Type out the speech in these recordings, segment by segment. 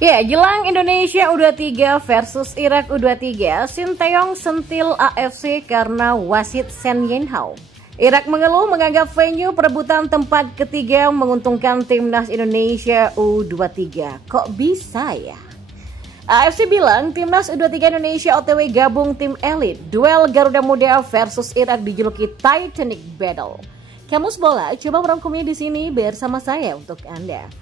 Ya, jelang Indonesia U23 versus Irak U23, Sinteyong sentil AFC karena wasit Shen Yinhao. Irak mengeluh menganggap venue perebutan tempat ketiga menguntungkan timnas Indonesia U23. Kok bisa ya? AFC bilang timnas U23 Indonesia OTW gabung tim elit. Duel Garuda Muda versus Irak dijuluki Titanic Battle. Kamus Bola coba merangkumnya di sini bersama saya untuk Anda.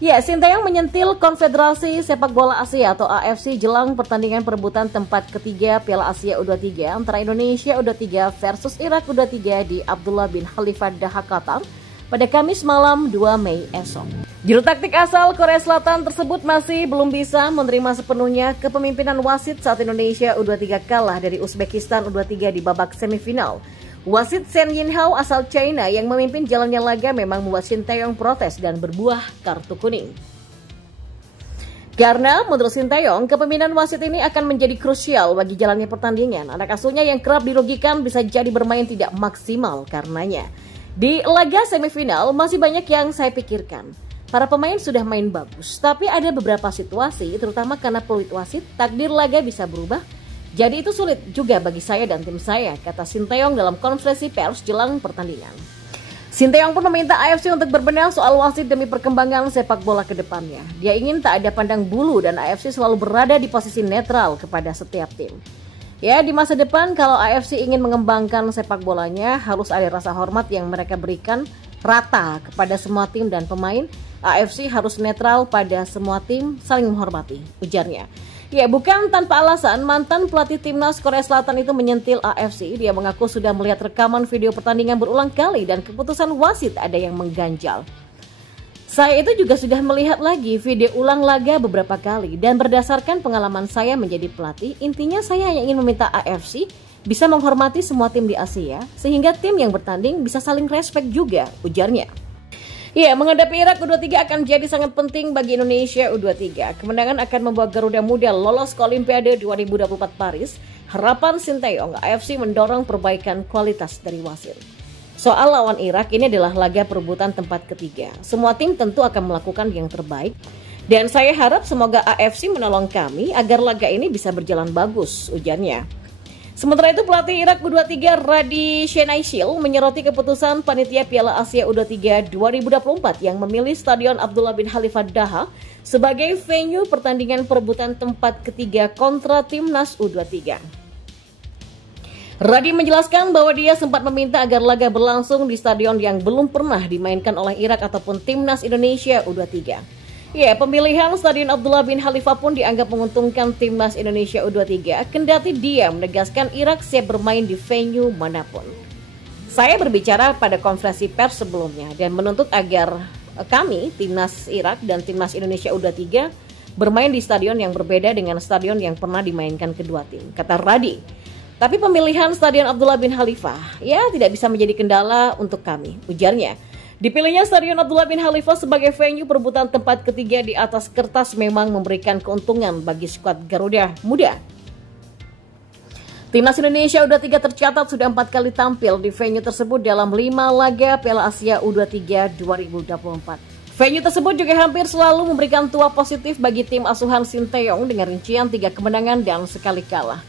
Ya, Sinteyong menyentil Konfederasi Sepak Bola Asia atau AFC jelang pertandingan perebutan tempat ketiga Piala Asia U23 antara Indonesia U23 versus Irak U23 di Abdullah bin Khalifa Daha Qatar pada Kamis malam 2 Mei esok. Juru taktik asal Korea Selatan tersebut masih belum bisa menerima sepenuhnya kepemimpinan wasit saat Indonesia U23 kalah dari Uzbekistan U23 di babak semifinal. Wasit Shen Yinhao asal China yang memimpin jalannya laga memang membuat Sinteyong protes dan berbuah kartu kuning. Karena menurut Sinteyong, kepemimpinan wasit ini akan menjadi krusial bagi jalannya pertandingan. Anak asuhnya yang kerap dirugikan bisa jadi bermain tidak maksimal karenanya. Di laga semifinal masih banyak yang saya pikirkan. Para pemain sudah main bagus, tapi ada beberapa situasi, terutama karena peluit wasit, takdir laga bisa berubah. Jadi itu sulit juga bagi saya dan tim saya, kata Sinteyong dalam konferensi pers jelang pertandingan. Sinteyong pun meminta AFC untuk berbenah soal wasit demi perkembangan sepak bola ke depannya. Dia ingin tak ada pandang bulu dan AFC selalu berada di posisi netral kepada setiap tim. Ya, di masa depan kalau AFC ingin mengembangkan sepak bolanya, harus ada rasa hormat yang mereka berikan rata kepada semua tim dan pemain. AFC harus netral pada semua tim, saling menghormati, ujarnya. Ya, bukan tanpa alasan mantan pelatih timnas Korea Selatan itu menyentil AFC. Dia mengaku sudah melihat rekaman video pertandingan berulang kali dan keputusan wasit ada yang mengganjal. Saya itu juga sudah melihat lagi video ulang laga beberapa kali dan berdasarkan pengalaman saya menjadi pelatih, intinya saya hanya ingin meminta AFC bisa menghormati semua tim di Asia sehingga tim yang bertanding bisa saling respect juga, ujarnya. Ya, menghadapi Irak U23 akan jadi sangat penting bagi Indonesia U23. Kemenangan akan membawa Garuda Muda lolos ke Olimpiade 2024 Paris. Harapan Sinteyong, AFC mendorong perbaikan kualitas dari wasit. Soal lawan Irak, ini adalah laga perebutan tempat ketiga. Semua tim tentu akan melakukan yang terbaik. Dan saya harap semoga AFC menolong kami agar laga ini bisa berjalan bagus, ujarnya. Sementara itu pelatih Irak U23 Radi Shenaishil menyoroti keputusan panitia Piala Asia U23 2024 yang memilih Stadion Abdullah bin Khalifa Daha sebagai venue pertandingan perebutan tempat ketiga kontra timnas U23. Radi menjelaskan bahwa dia sempat meminta agar laga berlangsung di stadion yang belum pernah dimainkan oleh Irak ataupun timnas Indonesia U23. Ya, pemilihan Stadion Abdullah bin Khalifa pun dianggap menguntungkan timnas Indonesia U23, kendati dia menegaskan Irak siap bermain di venue manapun. Saya berbicara pada konferensi pers sebelumnya dan menuntut agar kami, timnas Irak dan timnas Indonesia U23, bermain di stadion yang berbeda dengan stadion yang pernah dimainkan kedua tim, kata Radi. Tapi pemilihan Stadion Abdullah bin Khalifa, ya tidak bisa menjadi kendala untuk kami, ujarnya. Dipilihnya Stadion Abdullah bin Khalifa sebagai venue perebutan tempat ketiga di atas kertas memang memberikan keuntungan bagi skuad Garuda Muda. Timnas Indonesia U23 tercatat sudah 4 kali tampil di venue tersebut dalam 5 laga Piala Asia U23 2024. Venue tersebut juga hampir selalu memberikan tuah positif bagi tim asuhan Sinteyong dengan rincian 3 kemenangan dan sekali kalah.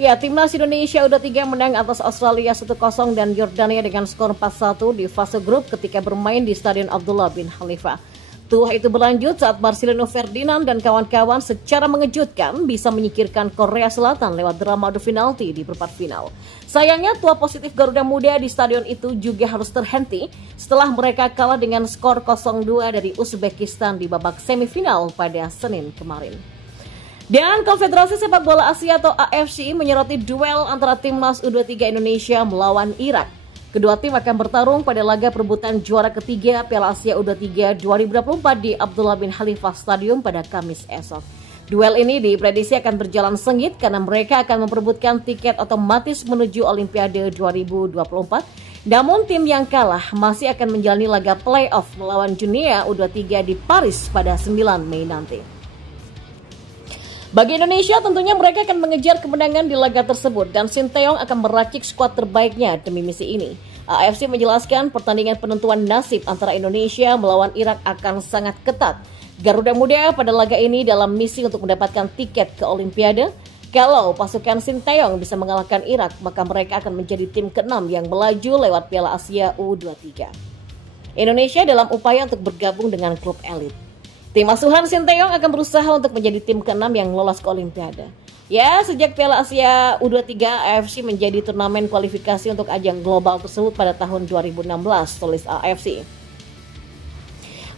Ya, timnas Indonesia U23 menang atas Australia 1-0 dan Yordania dengan skor 4-1 di fase grup ketika bermain di Stadion Abdullah bin Khalifa. Tuah itu berlanjut saat Marcelino Ferdinand dan kawan-kawan secara mengejutkan bisa menyingkirkan Korea Selatan lewat drama adu penalti di perempat final. Sayangnya tuah positif Garuda Muda di stadion itu juga harus terhenti setelah mereka kalah dengan skor 0-2 dari Uzbekistan di babak semifinal pada Senin kemarin. Dan Konfederasi Sepak Bola Asia atau AFC menyoroti duel antara timnas U23 Indonesia melawan Irak. Kedua tim akan bertarung pada laga perebutan juara ketiga Piala Asia U23 2024 di Abdullah bin Khalifa Stadium pada Kamis esok. Duel ini diprediksi akan berjalan sengit karena mereka akan memperebutkan tiket otomatis menuju Olimpiade 2024. Namun tim yang kalah masih akan menjalani laga playoff melawan Junia U23 di Paris pada 9 Mei nanti. Bagi Indonesia tentunya mereka akan mengejar kemenangan di laga tersebut dan Sinteyong akan meracik skuad terbaiknya demi misi ini. AFC menjelaskan pertandingan penentuan nasib antara Indonesia melawan Irak akan sangat ketat. Garuda Muda pada laga ini dalam misi untuk mendapatkan tiket ke Olimpiade. Kalau pasukan Sinteyong bisa mengalahkan Irak, maka mereka akan menjadi tim ke-6 yang melaju lewat Piala Asia U23. Indonesia dalam upaya untuk bergabung dengan klub elit. Tim asuhan Sinteyong akan berusaha untuk menjadi tim ke-6 yang lolos ke Olimpiade. Ya, sejak Piala Asia U23, AFC menjadi turnamen kualifikasi untuk ajang global tersebut pada tahun 2016, tulis AFC.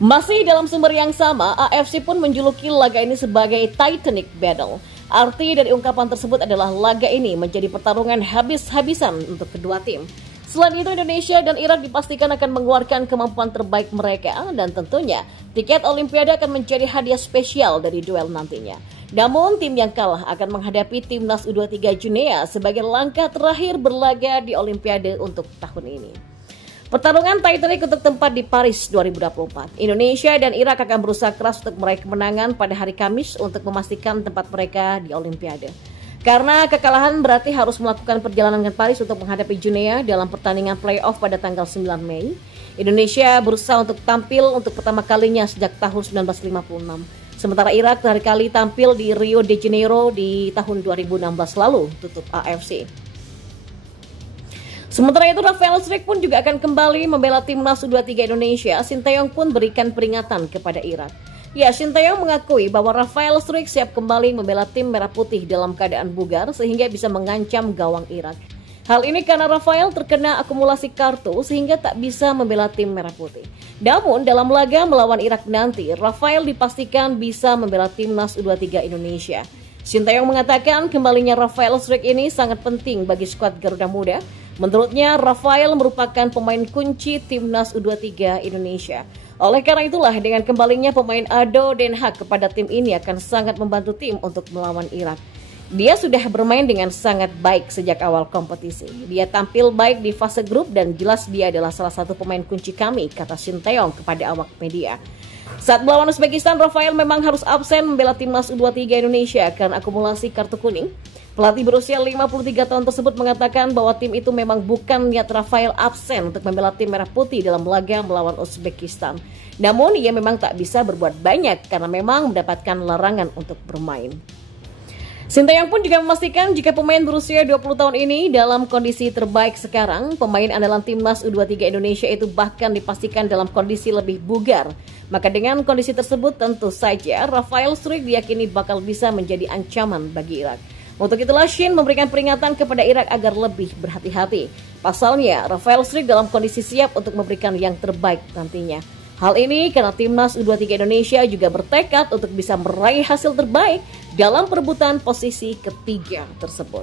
Masih dalam sumber yang sama, AFC pun menjuluki laga ini sebagai Titanic Battle. Arti dari ungkapan tersebut adalah laga ini menjadi pertarungan habis-habisan untuk kedua tim. Selain itu, Indonesia dan Irak dipastikan akan mengeluarkan kemampuan terbaik mereka dan tentunya tiket Olimpiade akan menjadi hadiah spesial dari duel nantinya. Namun, tim yang kalah akan menghadapi timnas U23 Guinea sebagai langkah terakhir berlaga di Olimpiade untuk tahun ini. Pertarungan Titanic untuk tempat di Paris 2024. Indonesia dan Irak akan berusaha keras untuk meraih kemenangan pada hari Kamis untuk memastikan tempat mereka di Olimpiade. Karena kekalahan berarti harus melakukan perjalanan ke Paris untuk menghadapi Guinea dalam pertandingan playoff pada tanggal 9 Mei. Indonesia berusaha untuk tampil untuk pertama kalinya sejak tahun 1956. Sementara Irak terakhir kali tampil di Rio de Janeiro di tahun 2016 lalu, tutup AFC. Sementara itu, Rafael Struijk pun juga akan kembali membela timnas U23 Indonesia. Sinteyong pun berikan peringatan kepada Irak. Ya, Sinteyong mengakui bahwa Rafael Struijk siap kembali membela tim Merah Putih dalam keadaan bugar sehingga bisa mengancam gawang Irak. Hal ini karena Rafael terkena akumulasi kartu sehingga tak bisa membela tim Merah Putih. Namun, dalam laga melawan Irak nanti, Rafael dipastikan bisa membela timnas U23 Indonesia. Sinteyong mengatakan kembalinya Rafael Struijk ini sangat penting bagi skuad Garuda Muda. Menurutnya, Rafael merupakan pemain kunci timnas U23 Indonesia. Oleh karena itulah, dengan kembalinya pemain Ado Den Haag kepada tim ini akan sangat membantu tim untuk melawan Irak. Dia sudah bermain dengan sangat baik sejak awal kompetisi. Dia tampil baik di fase grup dan jelas dia adalah salah satu pemain kunci kami, kata Sinteyong kepada awak media. Saat melawan Uzbekistan, Rafael memang harus absen membela timnas U23 Indonesia karena akumulasi kartu kuning. Pelatih berusia 53 tahun tersebut mengatakan bahwa tim itu memang bukan niat Rafael absen untuk membela tim Merah Putih dalam laga melawan Uzbekistan. Namun ia memang tak bisa berbuat banyak karena memang mendapatkan larangan untuk bermain. Sinteyong pun juga memastikan jika pemain berusia 20 tahun ini dalam kondisi terbaik sekarang, pemain andalan timnas U23 Indonesia itu bahkan dipastikan dalam kondisi lebih bugar. Maka dengan kondisi tersebut tentu saja Rafael Struijk diyakini bakal bisa menjadi ancaman bagi Irak. Untuk itulah Shin memberikan peringatan kepada Irak agar lebih berhati-hati. Pasalnya, Rafael Struijk dalam kondisi siap untuk memberikan yang terbaik nantinya. Hal ini karena timnas U23 Indonesia juga bertekad untuk bisa meraih hasil terbaik dalam perebutan posisi ketiga tersebut.